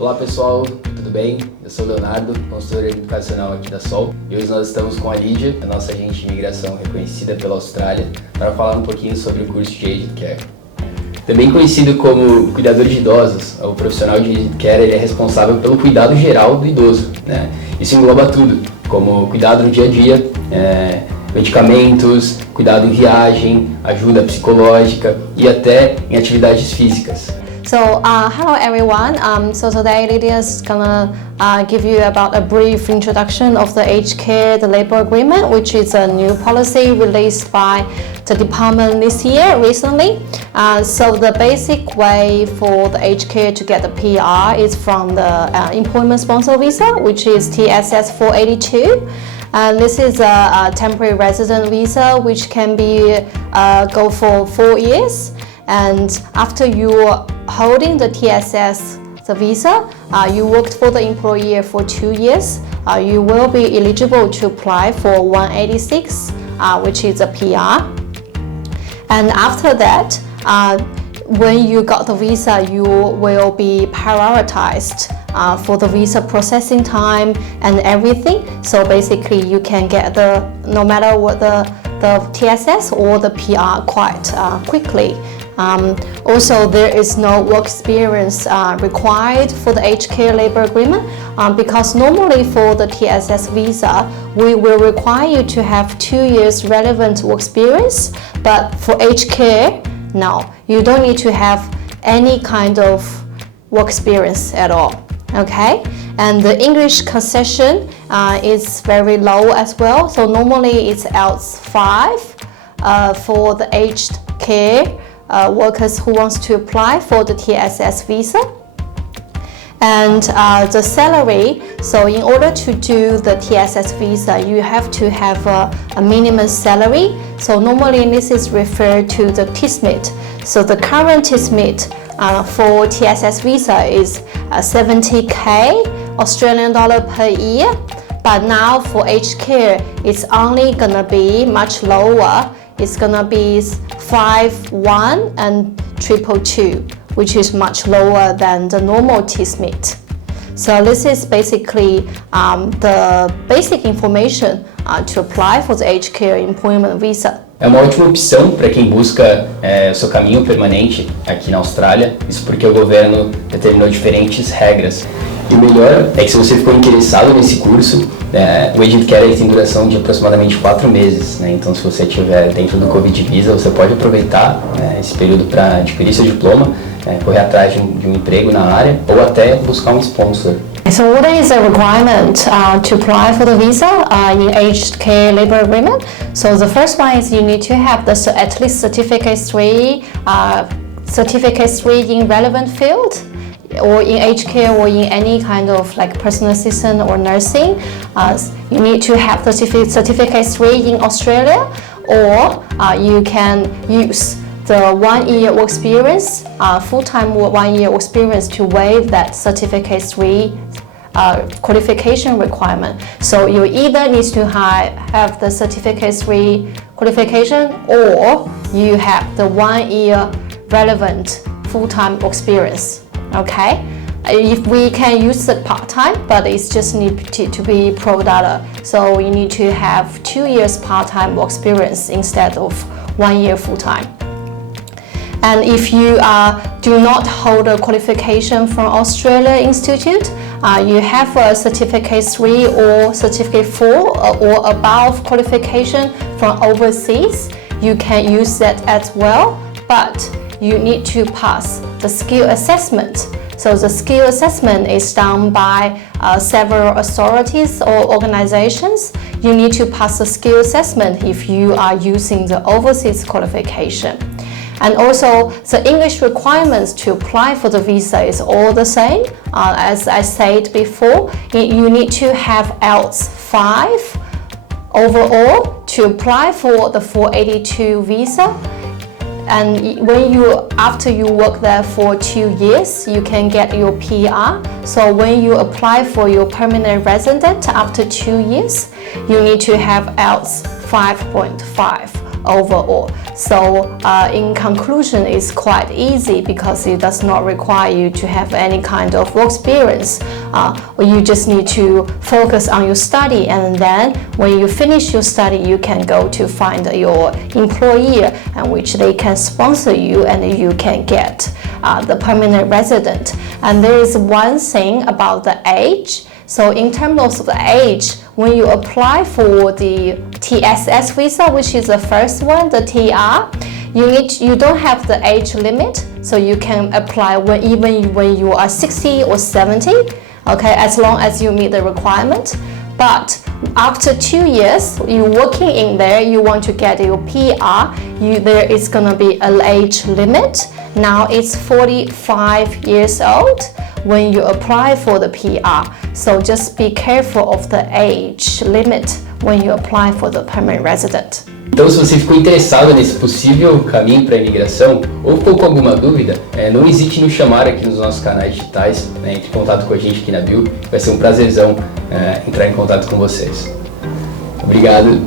Olá pessoal, tudo bem? Eu sou o Leonardo, consultor educacional aqui da Sol, e hoje nós estamos com a Lydia, a nossa agente de imigração reconhecida pela Austrália, para falar um pouquinho sobre o curso de Agent Care. Também conhecido como cuidador de idosos, o profissional de Agent Care ele é responsável pelo cuidado geral do idoso, né? Isso engloba tudo, como cuidado no dia a dia, medicamentos, cuidado em viagem, ajuda psicológica e até em atividades físicas. So, hello everyone. So today Lydia is gonna give you about a brief introduction of the Aged Care, the Labor Agreement, which is a new policy released by the department this year recently. So the basic way for the Aged Care to get the PR is from the employment sponsor visa, which is TSS 482. And this is a temporary resident visa, which can be go for 4 years. And after you holding the TSS, the visa, you worked for the employer for 2 years, you will be eligible to apply for 186, which is a PR. And after that, when you got the visa, you will be prioritized for the visa processing time and everything. So basically, you can get no matter what the TSS or the PR quite quickly. Also, there is no work experience required for the Aged Care Labor Agreement because normally for the TSS visa, we will require you to have 2 years relevant work experience, but for Aged Care, no, you don't need to have any kind of work experience at all, okay? And the English concession is very low as well, so normally it's IELTS 5 for the Aged Care workers who wants to apply for the TSS visa. And the salary, so in order to do the TSS visa, you have to have a minimum salary. So normally this is referred to the TSMIT. So the current TSMIT for TSS visa is 70k Australian dollar per year. But now for Aged Care, it's only gonna be much lower. It's gonna be 5,1 and 222, which is much lower than the normal TSMIT. So this is basically the basic information to apply for the Aged Care Employment Visa. É uma ótima opção para quem busca o seu caminho permanente aqui na Austrália, isso porque o governo determinou diferentes regras. E o melhor é que se você ficou interessado nesse curso, o Agent Care tem duração de aproximadamente 4 meses, né? Então se você estiver dentro do Covid Visa, você pode aproveitar esse período para adquirir seu diploma, correr atrás de um emprego na área ou até buscar um sponsor. So what is the requirement to apply for the visa in Aged Care Labor Agreement? So the first one is you need to have at least certificate 3 in relevant field, or in aged care or in any kind of like personal assistant or nursing. You need to have certificate 3 in Australia, or you can use the 1 year work experience, full-time 1 year experience to waive that certificate 3 qualification requirement. So you either need to have the certificate 3 qualification, or you have the 1 year relevant full-time experience. Okay, if we can use it part-time, but it's just need to be pro rata. So you need to have 2 years part-time experience instead of 1 year full-time. And if you do not hold a qualification from Australia Institute, you have a certificate 3 or certificate 4 or above qualification from overseas, you can use that as well, but you need to pass the skill assessment. So the skill assessment is done by several authorities or organizations. You need to pass the skill assessment if you are using the overseas qualification. And also the English requirements to apply for the visa is all the same. As I said before, you need to have IELTS 5 overall to apply for the 482 visa. And after you work there for 2 years, you can get your PR. So when you apply for your permanent resident after 2 years, you need to have IELTS 5.5 overall. So in conclusion, it's quite easy because it does not require you to have any kind of work experience. You just need to focus on your study, and then when you finish your study, you can go to find your employer, and which they can sponsor you, and you can get the permanent resident. And there is one thing about the age. So in terms of the age, when you apply for the TSS visa, which is the first one, the TR, you don't have the age limit, so you can apply even when you are 60 or 70, okay, as long as you meet the requirement. But after 2 years, you working in there, you want to get your PR, there is gonna be an age limit. Now it's 45 years old when you apply for the PR. So just be careful of the age limit when you apply for the permanent resident. Então, se você ficou interessado nesse possível caminho para a imigração ou ficou com alguma dúvida, não hesite em nos chamar aqui nos nossos canais digitais, entre em contato com a gente aqui na bio. Vai ser um prazerzão entrar em contato com vocês. Obrigado.